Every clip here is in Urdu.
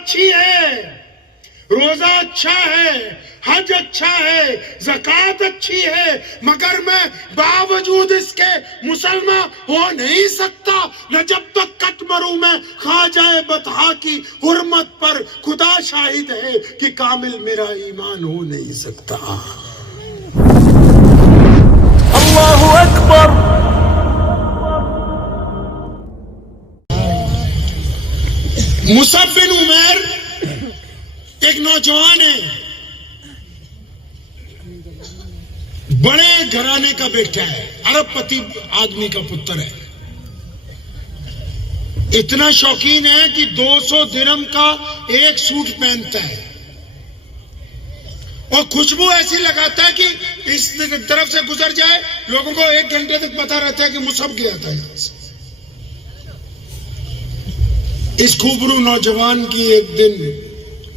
اچھی ہے، روزہ اچھا ہے، حج اچھا ہے، زکوٰۃ اچھی ہے، مگر میں باوجود اس کے مسلمان ہو نہیں سکتا نہ جب تک کٹ مروں میں خواجہ بطحا کی حرمت پر خدا شاہد ہے کہ کامل میرا ایمان ہو نہیں سکتا۔ اللہ اکبر۔ مصعب بن عمیر ایک نوجوان ہے، بڑے گھرانے کا بیٹا ہے، ارب پتی آدمی کا پتر ہے، اتنا شوقین ہے کہ 200 درہم کا ایک سوٹ پہنتا ہے اور خوشبو ایسی لگاتا ہے کہ اس طرف سے گزر جائے لوگوں کو 1 گھنٹے تک پتا رہتا ہے کہ مصعب گیا تھا یہاں سے۔ اس خوبرو نوجوان کی ایک دن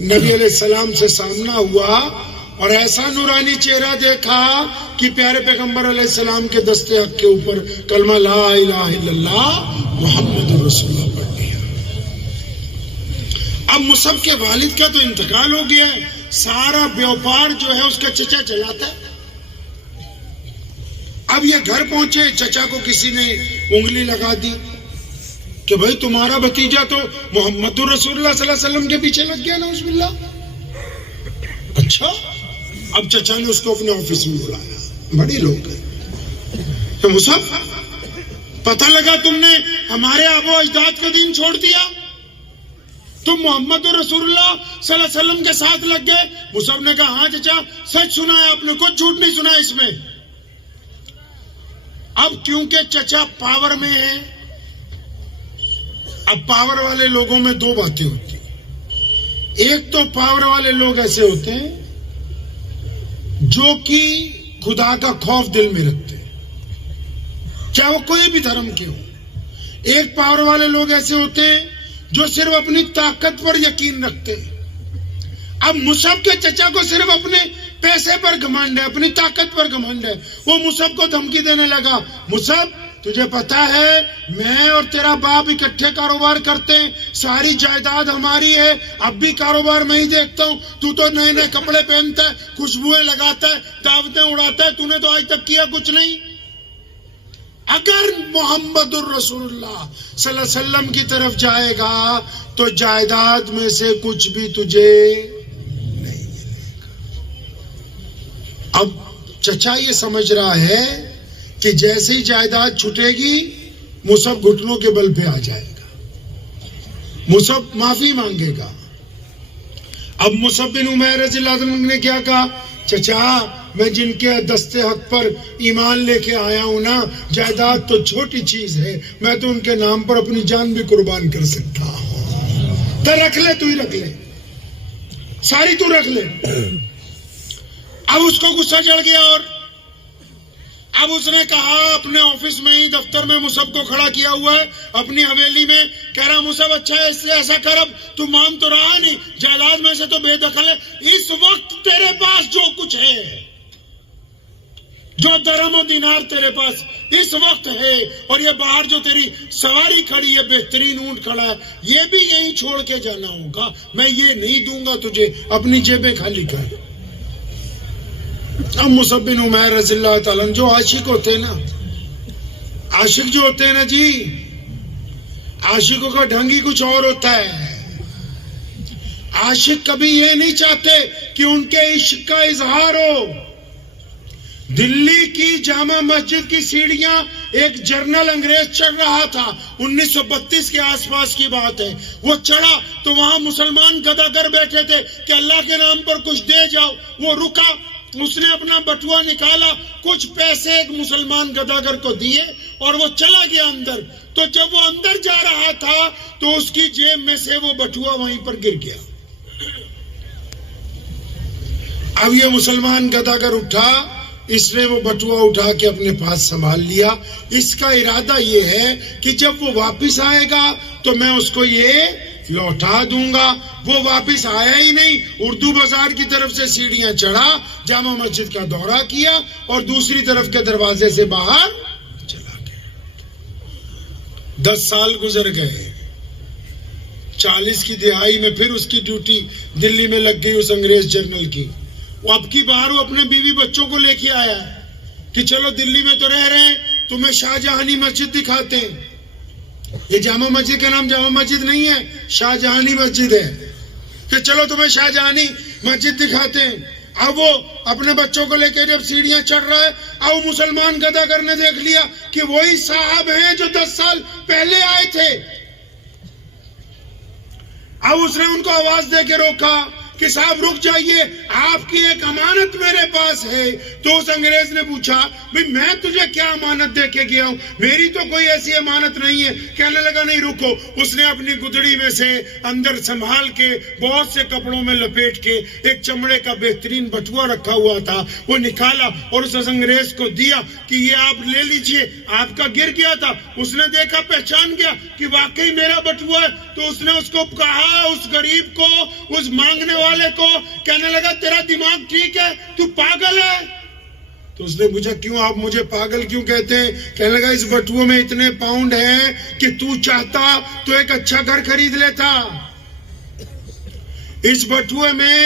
نبی علیہ السلام سے سامنا ہوا اور ایسا نورانی چہرہ دیکھا کہ پیارے پیغمبر علیہ السلام کے دستے حق کے اوپر کلمہ لا الہ الا اللہ محمد رسول اللہ پڑھ لیا۔ اب مصعب کے والد کا تو انتقال ہو گیا ہے، سارا بیوپار جو ہے اس کا چچا چلاتا ہے۔ اب یہ گھر پہنچے، چچا کو کسی نے انگلی لگا دی کہ بھائی تمہارا بھتیجا تو محمد رسول اللہ صلی اللہ علیہ وسلم کے پیچھے لگ گیا، نعوذ باللہ۔ اچھا، اب چچا نے اس کو اپنے آفس میں بلایا، بڑے لوگ ہیں، مصعب پتہ لگا تم نے ہمارے آبا و اجداد کا دین چھوڑ دیا، تم محمد رسول اللہ صلی اللہ علیہ وسلم کے ساتھ لگ گئے۔ مصعب نے کہا ہاں چچا، سچ سنا ہے آپ نے، کچھ جھوٹ نہیں سنا اس میں۔ اب کیونکہ چچا پاور میں ہے، اب پاور والے لوگوں میں 2 باتیں ہوتی ہیں۔ ایک تو پاور والے لوگ ایسے ہوتے ہیں جو کہ خدا کا خوف دل میں رکھتے ہیں، چاہے وہ کوئی بھی دھرم کے ہو۔ ایک پاور والے لوگ ایسے ہوتے ہیں جو صرف اپنی طاقت پر یقین رکھتے ہیں۔ اب مصعب کے چچا کو صرف اپنے پیسے پر گھمنڈ ہے، اپنی طاقت پر گھمنڈ ہے۔ وہ مصعب کو دھمکی دینے لگا، مصعب تجھے پتا ہے میں اور تیرا باپ اکٹھے کاروبار کرتے ہیں، ساری جائیداد ہماری ہے، اب بھی کاروبار میں ہی دیکھتا ہوں، تو نئے نئے کپڑے پہنتا ہے، خوشبوئیں لگاتا ہے، دعوتیں اڑاتا ہے، تو نے تو آج تک کیا کچھ نہیں۔ اگر محمد الرسول اللہ صلی اللہ علیہ وسلم کی طرف جائے گا تو جائیداد میں سے کچھ بھی تجھے نہیں ملے گا۔ اب چچا یہ سمجھ رہا ہے کہ جیسے ہی جائیداد چھٹے گی مصعب گھٹنوں کے بل پہ آ جائے گا، مصعب معافی مانگے گا۔ اب مصعب بن عمیر رضی اللہ عنہ نے کیا کہا، چچا میں جن کے دستے حق پر ایمان لے کے آیا ہوں نا، جائیداد تو چھوٹی چیز ہے، میں تو ان کے نام پر اپنی جان بھی قربان کر سکتا ہوں، تو رکھ لے، تو ہی رکھ لے، ساری تو رکھ لے۔ اب اس کو غصہ چڑھ گیا اور اب اس نے کہا اپنے آفس میں ہی دفتر میں مصعب کو کھڑا کیا ہوا ہے اپنی حویلی میں، کہہ رہا مصعب اچھا ہے اس لیے ایسا کر، اب تو مان تو رہا نہیں، جائیداد میں سے تو بے دخل ہے، اس وقت تیرے پاس جو کچھ ہے، جو درہم و دینار تیرے پاس اس وقت ہے، اور یہ باہر جو تیری سواری کھڑی ہے، بہترین اونٹ کھڑا ہے، یہ بھی یہیں چھوڑ کے جانا ہوگا، میں یہ نہیں دوں گا تجھے، اپنی جیبیں خالی کر۔ اب مصعب بن عمیر رضی اللہ تعالیٰ جو عاشق ہوتے ہیں نا، عاشق جو ہوتے ہیں نا جی، عاشقوں کا ڈھنگ ہی کچھ اور ہوتا ہے۔ عاشق کبھی یہ نہیں چاہتے کہ ان کے عشق کا اظہار ہو۔ دلی کی جامع مسجد کی سیڑھیاں ایک جرنل انگریز چڑھ رہا تھا، 1932 کے آس پاس کی بات ہے، وہ چڑھا تو وہاں مسلمان گداگر بیٹھے تھے کہ اللہ کے نام پر کچھ دے جاؤ، وہ رکا، اس نے اپنا بٹوا نکالا، کچھ پیسے ایک مسلمان گداگر کو دیے اور وہ چلا گیا اندر۔ تو جب وہ اندر جا رہا تھا تو اس کی جیب میں سے وہ بٹوا وہیں پر گر گیا۔ اب یہ مسلمان گداگر اٹھا، اس نے وہ بٹوا اٹھا کے اپنے پاس سنبھال لیا، اس کا ارادہ یہ ہے کہ جب وہ واپس آئے گا تو میں اس کو یہ لوٹا دوں گا۔ وہ واپس آیا ہی نہیں، اردو بازار کی طرف سے سیڑھیاں چڑھا، جامع مسجد کا دورہ کیا اور دوسری طرف کے دروازے سے باہر چلا گیا۔ 10 سال گزر گئے، 40 کی دہائی میں پھر اس کی ڈیوٹی دلی میں لگ گئی اس انگریز جنرل کی. وہ اب کی بار وہ اپنے بیوی بچوں کو لے کے آیا کہ چلو دلی میں تو رہ رہے ہیں, تمہیں شاہجہانی مسجد دکھاتے ہیں. یہ جامع مسجد کا نام جامع مسجد نہیں ہے, شاہجہانی مسجد ہے. کہ چلو تمہیں شاہجہانی مسجد دکھاتے ہیں. اب وہ اپنے بچوں کو لے کے جب سیڑھیاں چڑھ رہا ہے, اب مسلمان گداگر نے دیکھ لیا کہ وہی صاحب ہیں جو 10 سال پہلے آئے تھے. اب اس نے ان کو آواز دے کے روکا کہ صاحب رک جائیے, آپ کی ایک امانت میرے پاس ہے. تو اس انگریز نے پوچھا بھئی میں تجھے کیا امانت دے کے گیا ہوں, میری تو کوئی ایسی امانت نہیں ہے. کہنے لگا نہیں رکو. اس نے اپنی گدڑی میں سے اندر سنبھال کے بہت سے کپڑوں میں لپیٹ کے ایک چمڑے کا بہترین بٹوا رکھا ہوا تھا, وہ نکالا اور اس انگریز کو دیا کہ یہ آپ لے لیجئے, آپ کا گر گیا تھا. اس نے دیکھا, پہچان گیا کہ واقعی میرا بٹوا ہے. تو اس نے اس کو کہا, اس غریب کو, اس مانگنے والے کو, کہنے لگا تیرا دماغ ٹھیک ہے, تو پاگل ہے. تو اس نے پوچھا کیوں, آپ مجھے پاگل کیوں کہتے ہیں؟ کہنے لگا اس بٹوے میں اتنے پاؤنڈ ہیں کہ تو چاہتا تو ایک اچھا گھر خرید لیتا. اس بٹوے میں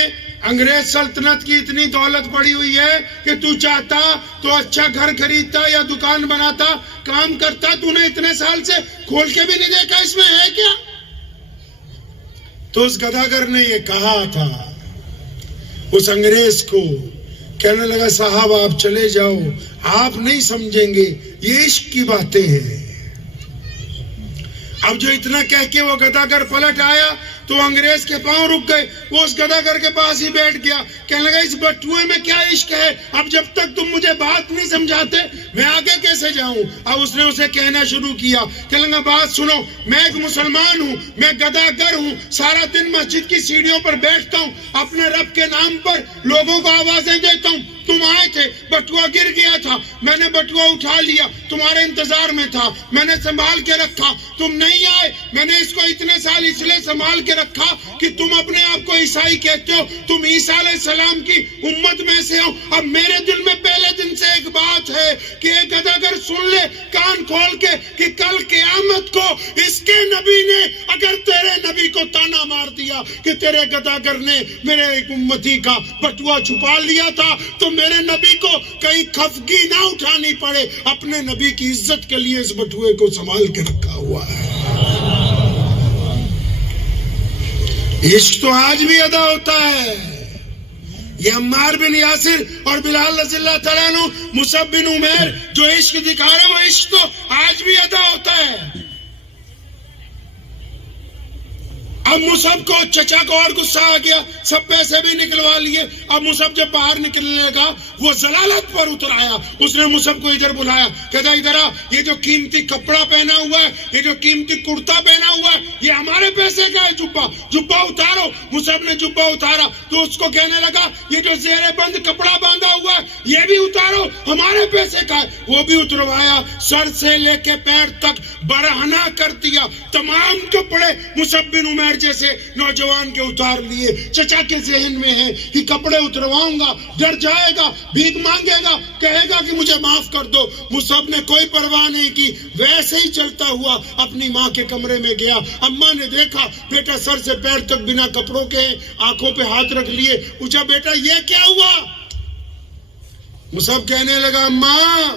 انگریز سلطنت کی اتنی دولت پڑی ہوئی ہے کہ تو چاہتا تو اچھا گھر خریدتا یا دکان بناتا, کام کرتا. تو نے اتنے سال سے کھول کے بھی نہیں دیکھا اس میں ہے کیا؟ تو اس گداگر نے یہ کہا تھا اس انگریز کو. کہنے لگا صاحب آپ چلے جاؤ, آپ نہیں سمجھیں گے, یہ عشق کی باتیں ہیں. اب جو اتنا کہہ کے وہ گداگر پلٹ آیا تو انگریز کے پاؤں رک گئے. وہ اس گداگر کے پاس ہی بیٹھ گیا. کہنے لگا اس بٹوے میں کیا عشق ہے, اب جب تک تم مجھے بات نہیں سمجھاتے میں آگے کیسے جاؤں. اب اس نے اسے کہنا شروع کیا. کہنے لگا بات سنو, میں ایک مسلمان ہوں, میں گداگر ہوں, سارا دن مسجد کی سیڑھیوں پر بیٹھتا ہوں, اپنے رب کے نام پر لوگوں کو آوازیں دیتا ہوں. تم آئے تھے, بٹوا گر گیا تھا, میں نے بٹوا اٹھا لیا, تمہارے انتظار میں تھا, میں نے سنبھال کے رکھا, تم نہیں آئے, میں نے اس کو اتنے سال اس لیے سنبھال کے رکھا کہ تم اپنے آپ کو عیسائی کہتے ہو, تم عیسیٰ علیہ السلام کی امت میں سے ہو. اب میرے دل میں پہلے دن سے ایک بات ہے کہ ایک گداگر سن لے کان کھول کے کہ کل قیامت کو اس کے نبی نے اگر تیرے نبی کو تانا مار دیا کہ تیرے گداگر نے میرے ایک امتی کا بٹوا چھپا لیا تھا, تو میرے نبی کو کہیں خفگی نہ اٹھانی پڑے. اپنے نبی کی عزت کے لیے اس بٹوے کو سنبھال کے رکھا ہوا ہے. عشق تو آج بھی ادا ہوتا ہے. یہ عمار بن یاسر اور بلال رضی اللہ تعالیٰ عنہ, مصعب بن عمیر جو عشق دکھا رہے ہیں, وہ عشق تو آج بھی ادا ہوتا ہے. اب مصعب کو چچا کو اور غصہ آ گیا, سب پیسے بھی نکلوا لیے. اب مصعب جب باہر نکلنے لگا وہ ضلالت پر اتر آیا. اس نے مصعب کو ادھر بلایا, کہتا ادھر آ, یہ جو قیمتی کپڑا پہنا ہوا ہے, یہ جو قیمتی کرتا پہنا ہوا ہے, یہ ہمارے پیسے کا ہے. جبہ اتارو. مصعب نے جبہ اتارا تو اس کو کہنے لگا یہ جو زیر بند کپڑا باندھا ہوا ہے یہ بھی اتارو, ہمارے پیسے کا ہے. وہ بھی اتروایا, سر سے لے کے پیر تک برہنہ کر دیا. تمام کپڑے مصعب بن عمیر جیسے نوجوان کے اتار لیے. چچا کے ذہن میں ہے کہ کپڑے اترواؤں گا, ڈر جائے گا, بھیک مانگے گا, کہے گا کہ مجھے معاف کر دو. مصعب نے کوئی پرواہ نہیں کی, ویسے ہی چلتا ہوا اپنی ماں کے کمرے میں گیا. اماں نے دیکھا بیٹا سر سے پیر تک بنا کپڑوں کے, آنکھوں پہ ہاتھ رکھ لیے. پوچھا بیٹا یہ کیا ہوا؟ مصعب کہنے لگا اماں,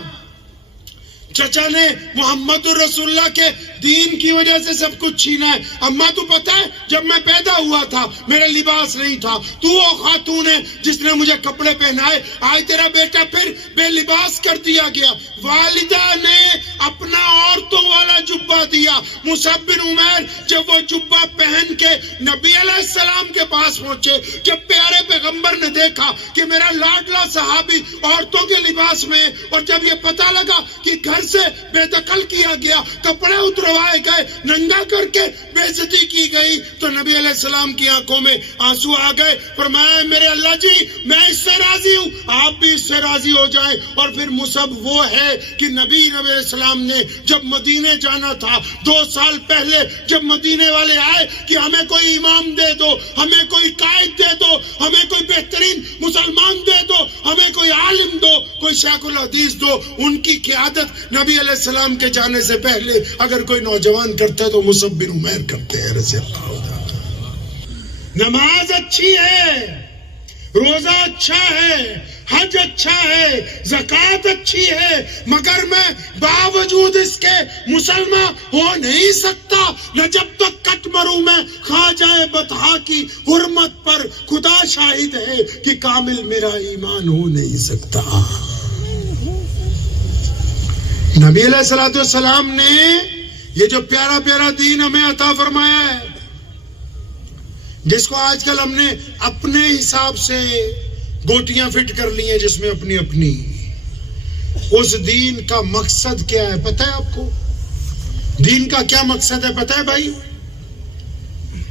چچا نے محمد رسول اللہ کے دین کی وجہ سے سب کچھ چھینا ہے. اماں تو پتہ ہے جب میں پیدا ہوا تھا میرے لباس نہیں تھا, تو وہ خاتون ہے جس نے مجھے کپڑے پہنائے, آج تیرا بیٹا پھر بے لباس کر دیا گیا. والدہ نے اپنا عورتوں والا جبہ دیا. مصعب بن عمیر جب وہ جبہ پہن کے نبی علیہ السلام کے پاس پہنچے, جب پیارے پیغمبر نے دیکھا کہ میرا لاڈلا صحابی عورتوں کے لباس میں, اور جب یہ پتہ لگا کہ گھر سے بے دخل کیا گیا, کپڑے اتروائے گئے, ننگا کر کے بے عزتی کی گئی, تو نبی علیہ السلام کی آنکھوں میں آنسو آ گئے. فرمایا میرے اللہ جی میں اس سے راضی ہوں, آپ بھی اس سے راضی ہو جائیں. اور پھر مصعب وہ ہے کہ نبی علیہ السلام نے جب مدینے جانا تھا 2 سال پہلے, جب مدینے والے آئے کہ ہمیں کوئی امام دے دو, ہمیں کوئی قائد دے دو, ہمیں کوئی بہترین مسلمان دے دو, ہمیں کوئی عالم دو, کوئی شیخ الحدیث دو, ان کی قیادت نبی علیہ السلام کے جانے سے پہلے اگر کوئی نوجوان کرتا ہے تو مصعب بن عمیر کرتے ہیں رضی اللہ عنہ. نماز اچھی ہے، روزہ اچھا ہے، حج اچھا ہے، زکوٰۃ اچھی ہے، مگر میں باوجود اس کے مسلمان ہو نہیں سکتا نہ جب تک کٹ مروں میں خواجہ بطحا کی حرمت پر خدا شاہد ہے کہ کامل میرا ایمان ہو نہیں سکتا۔ نبی علیہ الصلوۃ والسلام نے یہ جو پیارا پیارا دین ہمیں عطا فرمایا ہے، جس کو آج کل ہم نے اپنے حساب سے گوٹیاں فٹ کر لی ہیں جس میں اپنی اپنی، اس دین کا مقصد کیا ہے پتہ ہے آپ کو؟ دین کا کیا مقصد ہے پتہ ہے بھائی؟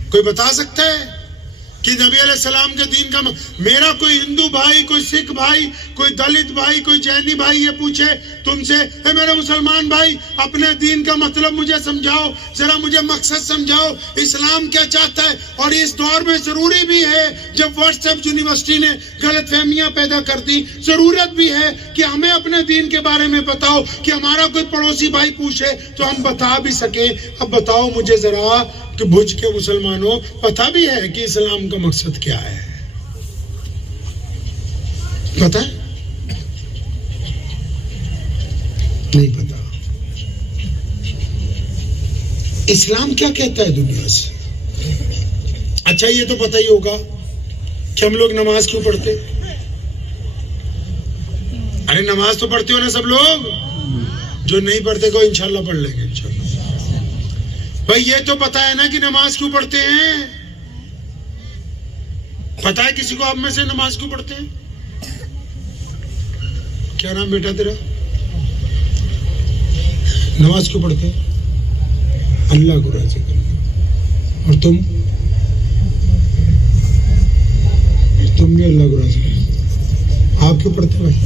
کوئی بتا سکتا ہے کہ نبی علیہ السلام کے دین کا میرا کوئی ہندو بھائی، کوئی سکھ بھائی، کوئی دلت بھائی، کوئی جینی بھائی یہ پوچھے تم سے، اے میرے مسلمان بھائی اپنے دین کا مطلب مجھے سمجھاؤ، ذرا مجھے مقصد سمجھاؤ، اسلام کیا چاہتا ہے؟ اور اس دور میں ضروری بھی ہے، جب واٹس ایپ یونیورسٹی نے غلط فہمیاں پیدا کر دی، ضرورت بھی ہے کہ ہمیں اپنے دین کے بارے میں بتاؤ کہ ہمارا کوئی پڑوسی بھائی پوچھے تو ہم بتا بھی سکیں۔ اب بتاؤ مجھے ذرا کہ بھج کے مسلمانوں پتہ بھی ہے کہ اسلام کا مقصد کیا ہے؟ پتہ ہے؟ نہیں پتہ۔ اسلام کیا کہتا ہے دنیا سے؟ اچھا یہ تو پتہ ہی ہوگا کہ ہم لوگ نماز کیوں پڑھتے؟ ارے نماز تو پڑھتے ہو نا سب لوگ، جو نہیں پڑھتے کو انشاءاللہ پڑھ لیں گے انشاءاللہ۔ بھائی یہ تو پتا ہے نا کہ نماز کیوں پڑھتے ہیں؟ پتا ہے کسی کو آپ میں سے نماز کیوں پڑھتے ہیں؟ کیا نام بیٹا تیرا؟ نماز کیوں پڑھتے ہیں؟ اللہ کو راضی کرنا۔ اور تم بھی اللہ کو راضی کرنا۔ آپ کیوں پڑھتے بھائی؟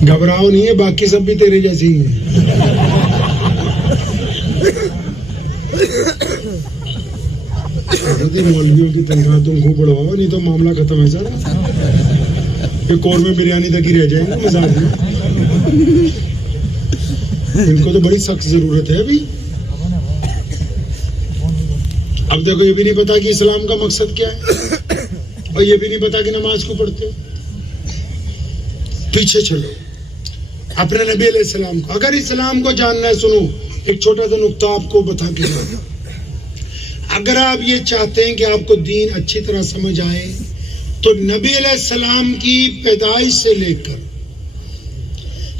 گھبراؤ نہیں ہے، باقی سب بھی تیرے جیسے ہی ہیں۔ مولویوں کی تنخواہ تم خوب بڑھواؤ، نہیں تو معاملہ ختم ہے سر، یہ قورمے بریانی تک ہی رہ جائیں گے مزاج میں۔ ان کو تو بڑی سخت ضرورت ہے ابھی۔ اب دیکھو یہ بھی نہیں پتا کہ اسلام کا مقصد کیا ہے، اور یہ بھی نہیں پتا کہ نماز کو پڑھتے ہو۔ پیچھے چلو اپنے نبی علیہ السلام کو، اگر اسلام کو جاننا ہے سنو ایک چھوٹا سا نقطہ آپ کو بتا کے جانا۔ اگر آپ یہ چاہتے ہیں کہ آپ کو دین اچھی طرح سمجھ آئے تو نبی علیہ السلام کی پیدائش سے لے کر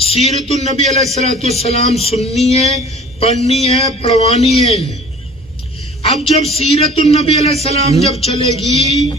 سیرت النبی علیہ السلام سننی ہے، پڑھنی ہے، پڑھوانی ہے۔ اب جب سیرت النبی علیہ السلام جب چلے گی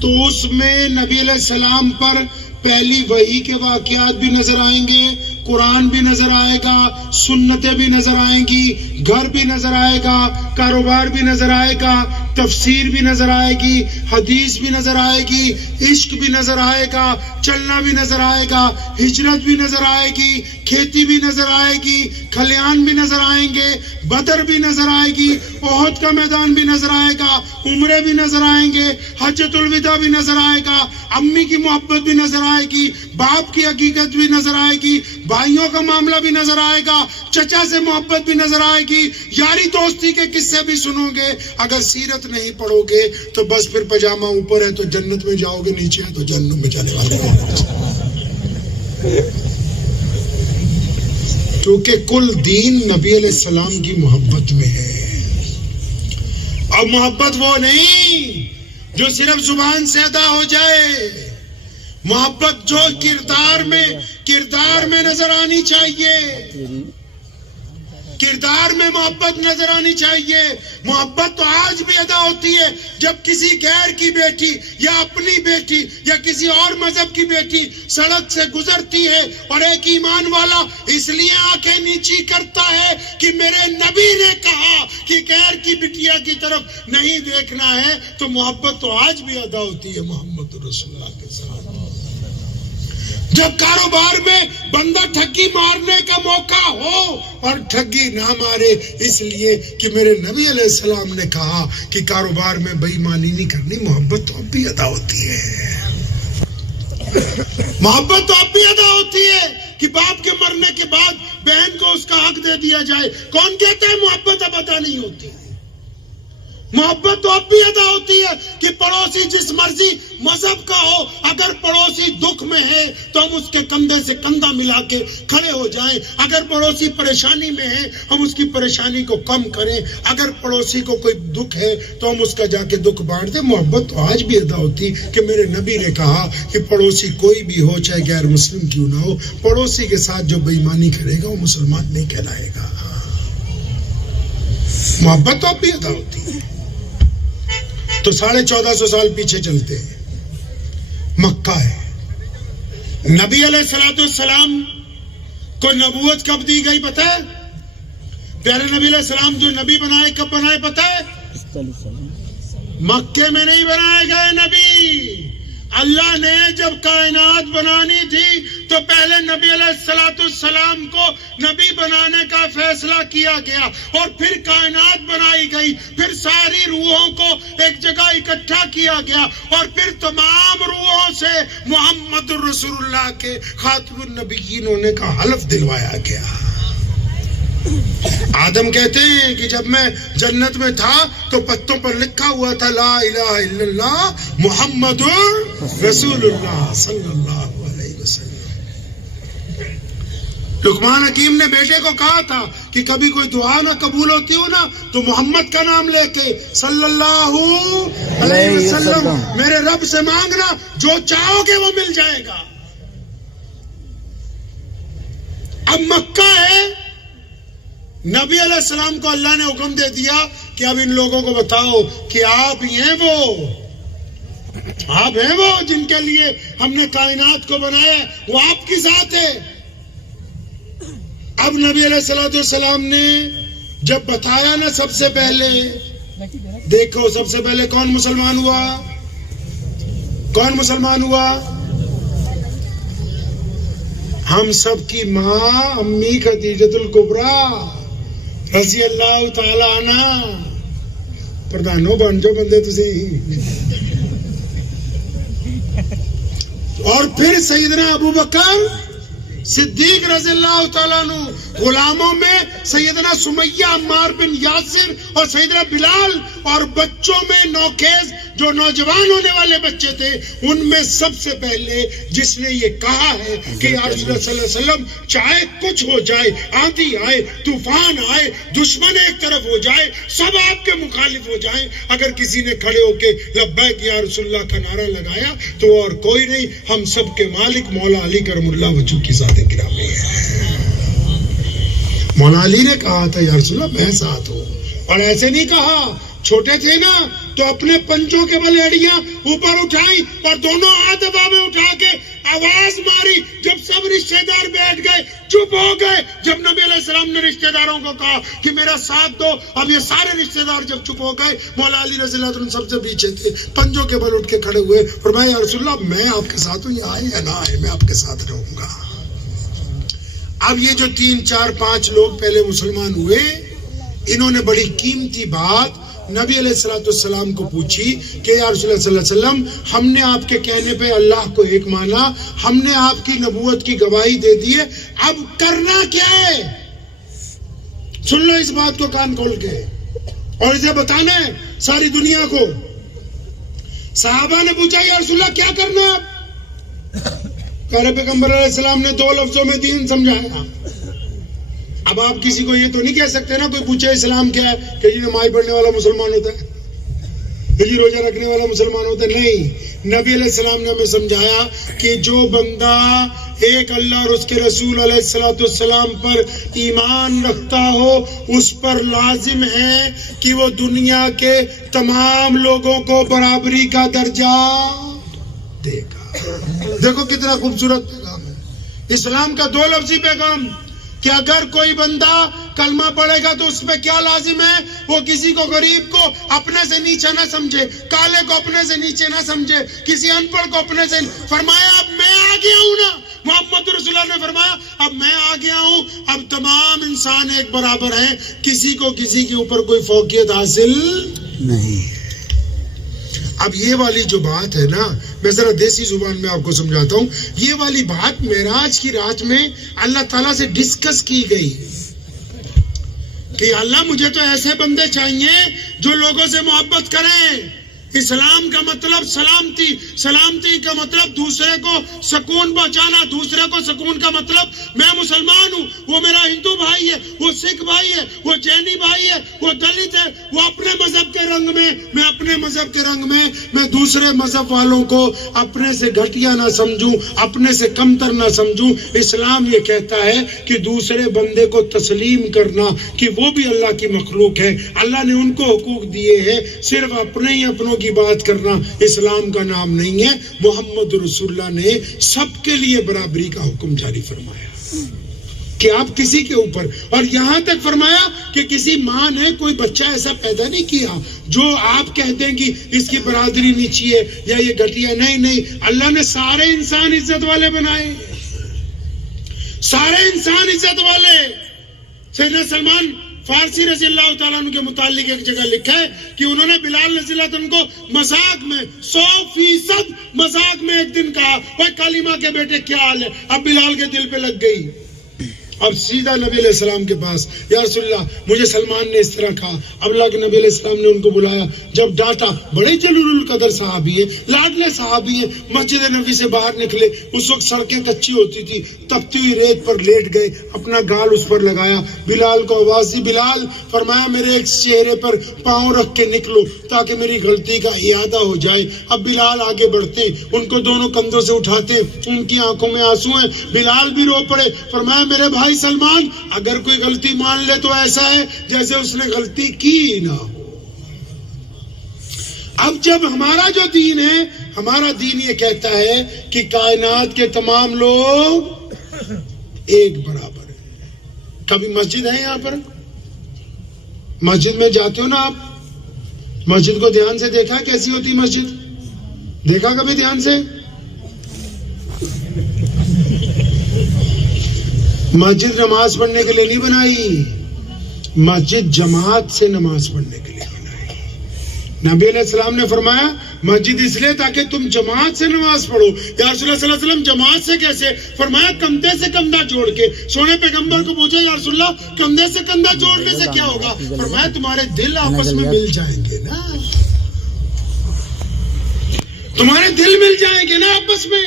تو اس میں نبی علیہ السلام پر پہلی وحی کے واقعات بھی نظر آئیں گے، قرآن بھی نظر آئے گا، سنتیں بھی نظر آئیں گی، گھر بھی نظر آئے گا، کاروبار بھی نظر آئے گا، تفسیر بھی نظر آئے گی، حدیث بھی نظر آئے گی، عشق بھی نظر آئے گا، چلنا بھی نظر آئے گا، ہجرت بھی نظر آئے گی، کھیتی بھی نظر آئے گی، کھلیان بھی نظر آئیں گے، بدر بھی نظر آئے گی، احد کا میدان بھی نظر آئے گا، عمرے بھی نظر آئیں گے، حجۃ الوداع بھی نظر آئے گا، امی کی محبت بھی نظر آئے گی، باپ کی حقیقت بھی نظر آئے گی، بھائیوں کا معاملہ بھی نظر آئے گا، چچا سے محبت بھی نظر آئے گی، یاری دوستی کے قصے بھی سنو گے۔ اگر سیرت نہیں پڑھو گے تو بس پھر پجامہ اوپر ہے تو جنت میں جاؤ گے، نیچے ہے تو جہنم میں جانے والے ہو۔ کیونکہ کل دین نبی علیہ السلام کی محبت میں ہے، اور محبت وہ نہیں جو صرف زبان سے ادا ہو جائے، محبت جو کردار میں نظر آنی چاہیے، کردار میں محبت نظر آنی چاہیے۔ محبت تو آج بھی ادا ہوتی ہے جب کسی غیر کی بیٹی یا اپنی بیٹی یا کسی اور مذہب کی بیٹی سڑک سے گزرتی ہے اور ایک ایمان والا اس لیے آنکھیں نیچی کرتا ہے کہ میرے نبی نے کہا کہ غیر کی بٹیا کی طرف نہیں دیکھنا ہے، تو محبت تو آج بھی ادا ہوتی ہے محمد رسول اللہ کے ساتھ۔ جب کاروبار میں بندہ ٹھگی مارنے کا موقع ہو اور ٹھگی نہ مارے اس لیے کہ میرے نبی علیہ السلام نے کہا کہ کاروبار میں بے ایمانی نہیں کرنی، محبت تو اب بھی ادا ہوتی ہے۔ محبت تو اب بھی ادا ہوتی ہے کہ باپ کے مرنے کے بعد بہن کو اس کا حق دے دیا جائے. کون کہتا ہے محبت اب ادا نہیں ہوتی؟ محبت تو اب بھی ادا ہوتی ہے کہ پڑوسی جس مرضی مذہب کا ہو، اگر پڑوسی دکھ میں ہے تو ہم اس کے کندھے سے کندھا ملا کے کھڑے ہو جائیں. اگر پڑوسی پریشانی میں ہے ہم اس کی پریشانی کو کم کریں. اگر پڑوسی کو کوئی دکھ ہے تو ہم اس کا جا کے دکھ بانٹ دیں. محبت تو آج بھی ادا ہوتی کہ میرے نبی نے کہا کہ پڑوسی کوئی بھی ہو، چاہے غیر مسلم کیوں نہ ہو، پڑوسی کے ساتھ جو بے ایمانی کرے گا وہ مسلمان نہیں کہلائے گا. محبت تو اب بھی ادا ہوتی ہے. تو 1450 سال پیچھے چلتے ہیں. مکہ ہے. نبی علیہ السلام کو نبوت کب دی گئی پتہ ہے؟ پیارے نبی علیہ السلام جو نبی بنائے کب بنائے پتہ ہے؟ مکے میں نہیں بنائے گئے نبی. اللہ نے جب کائنات بنانی تھی تو پہلے نبی علیہ السلام کو نبی بنانے کا فیصلہ کیا گیا اور پھر کائنات بنائی گئی. پھر ساری روحوں کو ایک جگہ اکٹھا کیا گیا اور پھر تمام روحوں سے محمد رسول اللہ کے خاتم النبیین ہونے کا حلف دلوایا گیا. آدم کہتے ہیں کہ جب میں جنت میں تھا تو پتوں پر لکھا ہوا تھا لا الہ الا اللہ محمد رسول اللہ صلی اللہ علیہ وسلم. لقمان حکیم نے بیٹے کو کہا تھا کہ کبھی کوئی دعا نہ قبول ہوتی ہو نا تو محمد کا نام لے کے صلی اللہ علیہ وسلم میرے رب سے مانگنا، جو چاہو گے وہ مل جائے گا. اب مکہ ہے. نبی علیہ السلام کو اللہ نے حکم دے دیا کہ اب ان لوگوں کو بتاؤ کہ آپ ہی ہیں وہ جن کے لیے ہم نے کائنات کو بنایا ہے، وہ آپ کی ذات ہے. اب نبی علیہ السلام نے جب بتایا نا، سب سے پہلے دیکھو، سب سے پہلے کون مسلمان ہوا؟ ہم سب کی ماں امی خدیجۃ الکبریٰ رضی اللہ تعالی عنہ. پردھانوں بن جو بندے تسی. اور پھر سیدنا ابو بکر صدیق رضی اللہ تعالیٰ عنہ. غلاموں میں سیدنا سمیہ، عمار بن یاسر اور سیدنا بلال، اور بچوں میں نوخیز جو نوجوان ہونے والے بچے تھے، ان میں سب سے پہلے جس نے یہ کہا ہے کہ یا رسول اللہ صلی اللہ علیہ وسلم چاہے کچھ ہو جائے، آندھی آئے، طوفان آئے، دشمن ایک طرف ہو جائے، سب آپ کے مخالف ہو جائیں، اگر کسی نے کھڑے ہو کے لبیک یا رسول اللہ کا نعرہ لگایا تو اور کوئی نہیں، ہم سب کے مالک مولا علی کرم اللہ وجہ کی ذات گرامی ہے. مولا علی نے کہا تھا یا رسول اللہ میں ساتھ ہوں. اور ایسے نہیں کہا، چھوٹے تھے نا تو اپنے پنجوں کے بل ایڑیاں اوپر اٹھائی اور دونوں ہاتھ ہوا میں اٹھا کے آواز ماری. جب سب رشتہ دار بیٹھ گئے، چپ ہو گئے. جب نبی علیہ السلام نے رشتہ داروں کو کہا کہ میرا ساتھ دو، اب یہ سارے رشتہ دار جب چپ ہو گئے، مولا علی رضی اللہ عنہ سب سے پیچھے تھے، پنجوں کے بل اٹھ کے کھڑے ہوئے. فرمایا یا رسول اللہ میں آپ کے ساتھ ہوں، یہ آئے یا نہ آئے میں آپ کے ساتھ رہوں گا. اب یہ جو 3 4 5 لوگ پہلے مسلمان ہوئے، انہوں نے بڑی قیمتی بات نبی علیہ السلام کو پوچھی کہ یا رسول اللہ صلی اللہ علیہ وسلم، ہم نے آپ کے کہنے پہ اللہ کو ایک مانا، ہم نے آپ کی نبوت کی گواہی دے دی ہے، اب کرنا کیا ہے؟ سن لو اس بات کو کان کھول کے، اور اسے بتانا ہے ساری دنیا کو. صحابہ نے پوچھا یا رسول اللہ کیا کرنا ہے اب؟ کہ پیغمبر علیہ السلام نے 2 لفظوں میں دین سمجھایا. اب آپ کسی کو یہ تو نہیں کہہ سکتے نا، کوئی پوچھے اسلام کیا ہے کہ جی نماز پڑھنے والا مسلمان ہوتا ہے، جی روزہ رکھنے والا مسلمان ہوتا ہے. نہیں، نبی علیہ السلام نے ہمیں سمجھایا کہ جو بندہ ایک اللہ اور اس کے رسول علیہ السلام پر ایمان رکھتا ہو، اس پر لازم ہے کہ وہ دنیا کے تمام لوگوں کو برابری کا درجہ دے گا. دیکھو کتنا خوبصورت پیغام ہے اسلام کا. 2 لفظی پیغام کہ اگر کوئی بندہ کلمہ پڑھے گا تو اس پہ کیا لازم ہے؟ وہ کسی کو غریب کو اپنے سے نیچے نہ سمجھے، کالے کو اپنے سے نیچے نہ سمجھے، کسی ان پڑھ کو اپنے سے. فرمایا اب میں آ گیا ہوں نا، محمد رسول اللہ نے فرمایا اب میں آ گیا ہوں، اب تمام انسان ایک برابر ہیں، کسی کو کسی کے اوپر کوئی فوقیت حاصل نہیں. اب یہ والی جو بات ہے نا، میں ذرا دیسی زبان میں آپ کو سمجھاتا ہوں. یہ والی بات معراج کی رات میں اللہ تعالیٰ سے ڈسکس کی گئی کہ اللہ مجھے تو ایسے بندے چاہیے جو لوگوں سے محبت کریں. اسلام کا مطلب سلامتی، سلامتی کا مطلب دوسرے کو سکون پہنچانا، دوسرے کو سکون کا مطلب میں مسلمان ہوں، وہ میرا ہندو بھائی ہے، وہ سکھ بھائی ہے، وہ جینی بھائی ہے، وہ دلت ہے، وہ اپنے مذہب کے رنگ میں اپنے مذہب کے رنگ میں دوسرے مذہب والوں کو اپنے سے گھٹیا نہ سمجھوں، اپنے سے کمتر نہ سمجھوں. اسلام یہ کہتا ہے کہ دوسرے بندے کو تسلیم کرنا کہ وہ بھی اللہ کی مخلوق ہے، اللہ نے ان کو حقوق دیے ہیں. صرف اپنے ہی اپنوں کی بات کرنا اسلام کا نام نہیں ہے. محمد رسول اللہ نے سب کے لیے برابری کا حکم جاری فرمایا کہ آپ کسی کے اوپر، اور یہاں تک فرمایا کہ کسی ماں نے کوئی بچہ ایسا پیدا نہیں کیا جو آپ کہہ دیں گی اس کی برادری نیچی ہے یا یہ گھٹیا. نہیں، اللہ نے سارے انسان عزت والے بنائے، سارے انسان عزت والے. سیدنا سلمان فارسی رضی اللہ تعالیٰ عنہ کے متعلق ایک جگہ لکھا ہے کہ انہوں نے بلال رضی اللہ عنہ کو مذاق میں 100% مذاق میں ایک دن کہا، اوے کلیمہ کے بیٹے کیا حال ہے؟ اب بلال کے دل پہ لگ گئی. اب سیدھا نبی علیہ السلام کے پاس، یا رسول اللہ مجھے سلمان نے اس طرح کہا. اب اللہ کے نبی علیہ السلام نے ان کو بلایا، جب ڈانٹا. بڑے جلیل القدر صحابی ہیں، لاڈلے صحابی ہیں. مسجد نبی سے باہر نکلے، اس وقت سڑکیں کچی ہوتی تھی، تپتی ہوئی ریت پر لیٹ گئے، اپنا گال اس پر لگایا. بلال کو آواز دی، بلال فرمایا میرے ایک چہرے پر پاؤں رکھ کے نکلو تاکہ میری غلطی کا اعادہ ہو جائے. اب بلال آگے بڑھتے، ان کو دونوں کندھوں سے اٹھاتے، ان کی آنکھوں میں آنسو ہیں. بلال بھی رو پڑے، فرمایا میرے بھائی سلمان اگر کوئی غلطی مان لے تو ایسا ہے جیسے اس نے غلطی کی نہ ہو. اب جب ہمارا جو دین ہے، ہمارا دین یہ کہتا ہے کہ کائنات کے تمام لوگ ایک برابر ہیں. کبھی مسجد ہے یہاں پر؟ مسجد میں جاتے ہو نا آپ، مسجد کو دھیان سے دیکھا کیسی ہوتی مسجد؟ دیکھا کبھی دھیان سے؟ مسجد نماز پڑھنے کے لیے نہیں بنائی، مسجد جماعت سے نماز پڑھنے کے لیے بنائی. نبی علیہ السلام نے فرمایا مسجد اس لیے تاکہ تم جماعت سے نماز پڑھو. یا رسول اللہ صلی اللہ علیہ وسلم جماعت سے کیسے؟ فرمایا کندھے سے کندھا جوڑ کے. سونے پیغمبر کو پوچھا یا رسول اللہ کندھے سے کندھا جوڑنے سے کیا ہوگا؟ فرمایا تمہارے دل آپس میں مل جائیں گے نا، تمہارے دل مل جائیں گے نا آپس میں.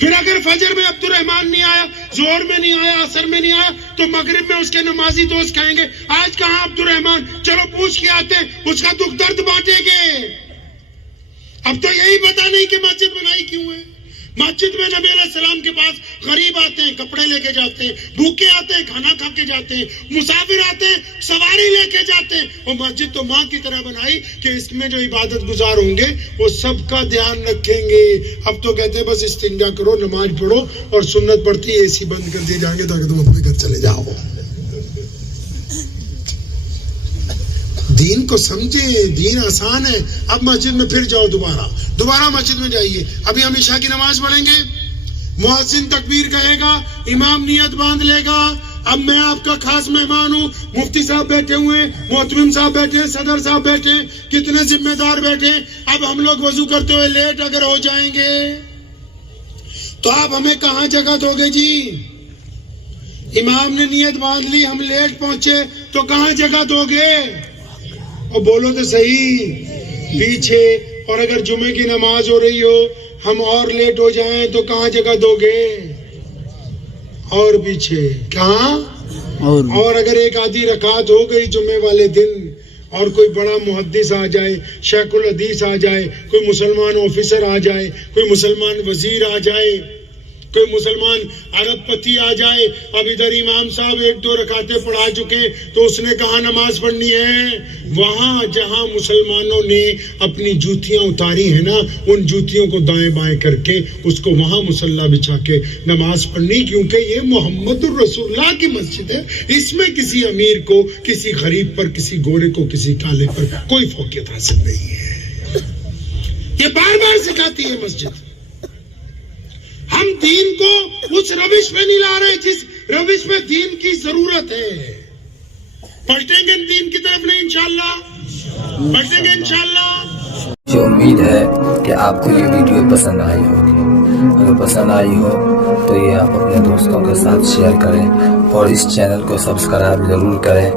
پھر اگر فجر میں عبد الرحمان نہیں آیا، ظہر میں نہیں آیا، عصر میں نہیں آیا، تو مغرب میں اس کے نمازی دوست کہیں گے آج کہاں عبد الرحمان، چلو پوچھ کے آتے، اس کا دکھ درد بانٹیں گے. اب تو یہی پتا نہیں کہ مسجد بنائی کیوں ہے. مسجد میں نبی علیہ السلام کے پاس غریب آتے ہیں، کپڑے لے کے جاتے ہیں، بھوکے آتے ہیں، کھانا کھا کے جاتے ہیں، مسافر آتے ہیں، سواری لے کے جاتے ہیں. اور مسجد تو ماں کی طرح بنائی کہ اس میں جو عبادت گزار ہوں گے وہ سب کا دھیان رکھیں گے. اب تو کہتے ہیں بس استنجا کرو، نماز پڑھو، اور سنت پڑھتی ہے اے سی بند کر دیے جائیں گے تاکہ تم اپنے گھر چلے جاؤ. دین کو سمجھے، دین آسان ہے. اب مسجد میں پھر جاؤ، دوبارہ مسجد میں جائیے. ابھی ہم عشاء کی نماز پڑھیں گے، مؤذن تکبیر کہے گا، امام نیت باندھ لے گا. اب میں آپ کا خاص مہمان ہوں، مفتی صاحب بیٹھے ہوئے ہیں، محتمم صاحب بیٹھے ہیں، صدر صاحب بیٹھے ہیں، کتنے ذمہ دار بیٹھے ہیں. اب ہم لوگ وضو کرتے ہوئے لیٹ اگر ہو جائیں گے تو آپ ہمیں کہاں جگہ دو گے جی؟ امام نے نیت باندھ لی، ہم لیٹ پہنچے تو کہاں جگہ دو گے؟ اور بولو تو صحیح، پیچھے. اور اگر جمعے کی نماز ہو رہی ہو، ہم اور لیٹ ہو جائیں تو کہاں جگہ دو گے؟ اور پیچھے. کہاں؟ اور اگر ایک آدھی رکعت ہو گئی جمعے والے دن اور کوئی بڑا محدث آ جائے، شیخ الحدیث آ جائے، کوئی مسلمان آفیسر آ جائے، کوئی مسلمان وزیر آ جائے، کوئی مسلمان عرب پتی آ جائے، اب ادھر امام صاحب ایک دو رکعتیں پڑھا چکے تو اس نے کہاں نماز پڑھنی ہے؟ وہاں جہاں مسلمانوں نے اپنی جوتیاں اتاری ہیں نا، ان جوتیوں کو دائیں بائیں کر کے اس کو وہاں مصلی بچھا کے نماز پڑھنی، کیونکہ یہ محمد الرسول اللہ کی مسجد ہے. اس میں کسی امیر کو، کسی غریب پر، کسی گورے کو، کسی کالے پر کوئی فوقیت حاصل نہیں ہے. یہ بار بار سکھاتی ہے مسجد. ہم دین کو اس روش میں نہیں لا رہے جس روش میں دین کی ضرورت ہے. پلٹیں گے دین کی طرف نہیں، انشاءاللہ پلٹیں گے انشاءاللہ. مجھے امید ہے کہ آپ کو یہ ویڈیو پسند آئی ہوگی۔ اگر پسند آئی ہو تو یہ آپ اپنے دوستوں کے ساتھ شیئر کریں اور اس چینل کو سبسکرائب ضرور کریں۔